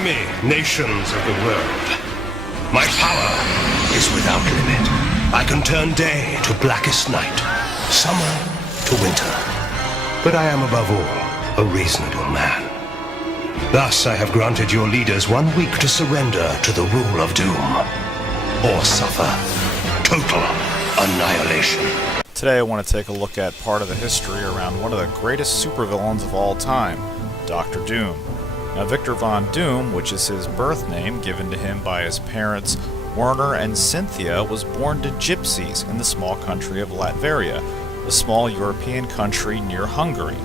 Hear me, nations of the world. My power is without limit. I can turn day to blackest night, summer to winter. But I am above all a reasonable man. Thus I have granted your leaders 1 week to surrender to the rule of Doom, or suffer total annihilation. Today I want to take a look at part of the history around one of the greatest supervillains of all time, Dr. Doom. Now, Victor Von Doom, which is his birth name given to him by his parents Werner and Cynthia, was born to gypsies in the small country of Latveria, a small European country near Hungary.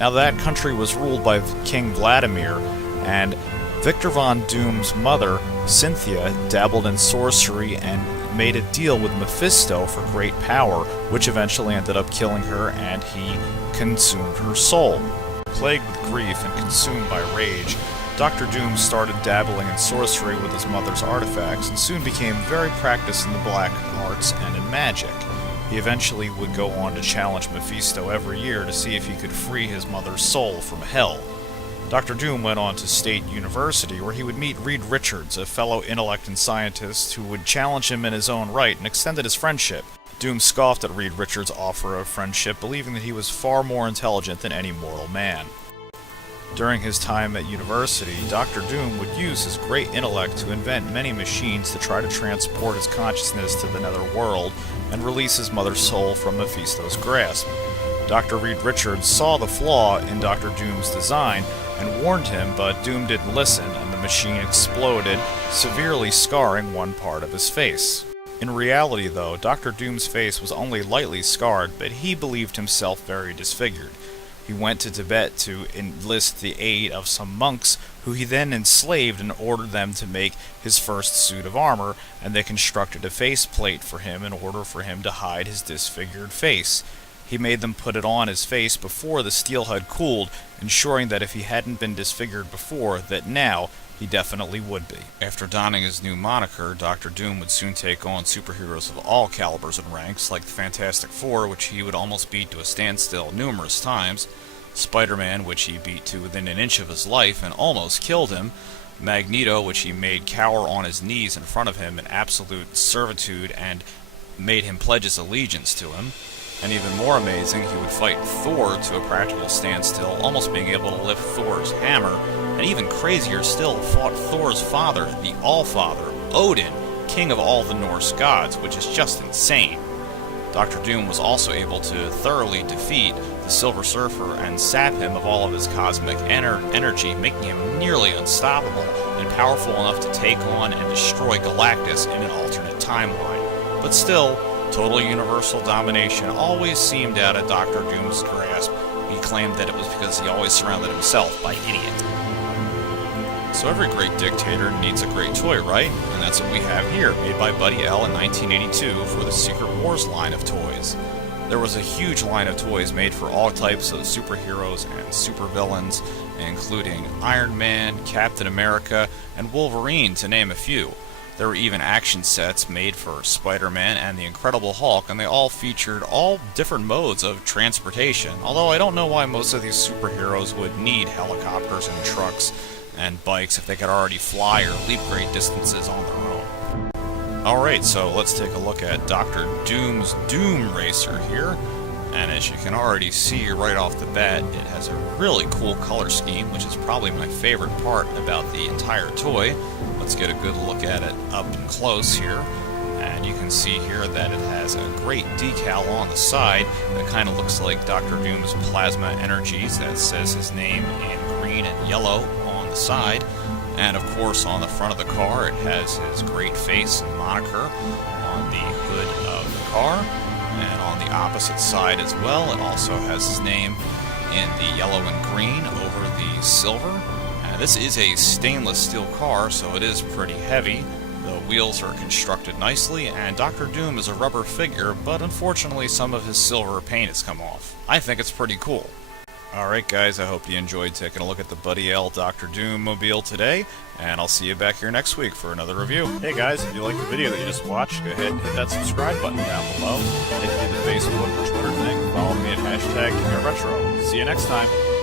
Now, that country was ruled by King Vladimir, and Victor Von Doom's mother, Cynthia, dabbled in sorcery and made a deal with Mephisto for great power, which eventually ended up killing her, and he consumed her soul. Plagued with grief and consumed by rage, Dr. Doom started dabbling in sorcery with his mother's artifacts and soon became very practiced in the black arts and in magic. He eventually would go on to challenge Mephisto every year to see if he could free his mother's soul from hell. Dr. Doom went on to State University, where he would meet Reed Richards, a fellow intellect and scientist who would challenge him in his own right and extended his friendship. Doom scoffed at Reed Richards' offer of friendship, believing that he was far more intelligent than any mortal man. During his time at university, Dr. Doom would use his great intellect to invent many machines to try to transport his consciousness to the netherworld and release his mother's soul from Mephisto's grasp. Dr. Reed Richards saw the flaw in Dr. Doom's design and warned him, but Doom didn't listen, and the machine exploded, severely scarring one part of his face. In reality, though, Dr. Doom's face was only lightly scarred, but he believed himself very disfigured. He went to Tibet to enlist the aid of some monks, who he then enslaved and ordered them to make his first suit of armor, and they constructed a faceplate for him in order for him to hide his disfigured face. He made them put it on his face before the steel had cooled, ensuring that if he hadn't been disfigured before, that now he definitely would be. After donning his new moniker, Dr. Doom would soon take on superheroes of all calibers and ranks, like the Fantastic Four, which he would almost beat to a standstill numerous times, Spider-Man, which he beat to within an inch of his life and almost killed him, Magneto, which he made cower on his knees in front of him in absolute servitude and made him pledge his allegiance to him. And even more amazing, he would fight Thor to a practical standstill, almost being able to lift Thor's hammer, and even crazier still, fought Thor's father, the Allfather, Odin, king of all the Norse gods, which is just insane. Dr. Doom was also able to thoroughly defeat the Silver Surfer and sap him of all of his cosmic energy, making him nearly unstoppable and powerful enough to take on and destroy Galactus in an alternate timeline. But still, total universal domination always seemed out of Dr. Doom's grasp. He claimed that it was because he always surrounded himself by idiots. So every great dictator needs a great toy, right? And that's what we have here, made by Buddy L in 1982 for the Secret Wars line of toys. There was a huge line of toys made for all types of superheroes and supervillains, including Iron Man, Captain America, and Wolverine, to name a few. There were even action sets made for Spider-Man and the Incredible Hulk, and they all featured all different modes of transportation, although I don't know why most of these superheroes would need helicopters and trucks and bikes if they could already fly or leap great distances on their own. Alright, so let's take a look at Dr. Doom's Doom Racer here. And as you can already see right off the bat, it has a really cool color scheme, which is probably my favorite part about the entire toy. Let's get a good look at it up and close here. And you can see here that it has a great decal on the side that kind of looks like Dr. Doom's plasma energies that says his name in green and yellow on the side. And of course on the front of the car it has his great face and moniker on the hood of the car. And on the opposite side as well, it also has his name in the yellow and green over the silver. And this is a stainless steel car, so it is pretty heavy. The wheels are constructed nicely, and Dr. Doom is a rubber figure, but unfortunately some of his silver paint has come off. I think it's pretty cool. Alright guys, I hope you enjoyed taking a look at the Buddy L Dr. Doom mobile today, and I'll see you back here next week for another review. Hey guys, if you liked the video that you just watched, go ahead and hit that subscribe button down below. And if you do the Facebook or Twitter thing, follow me at #KingOfRetro. See you next time.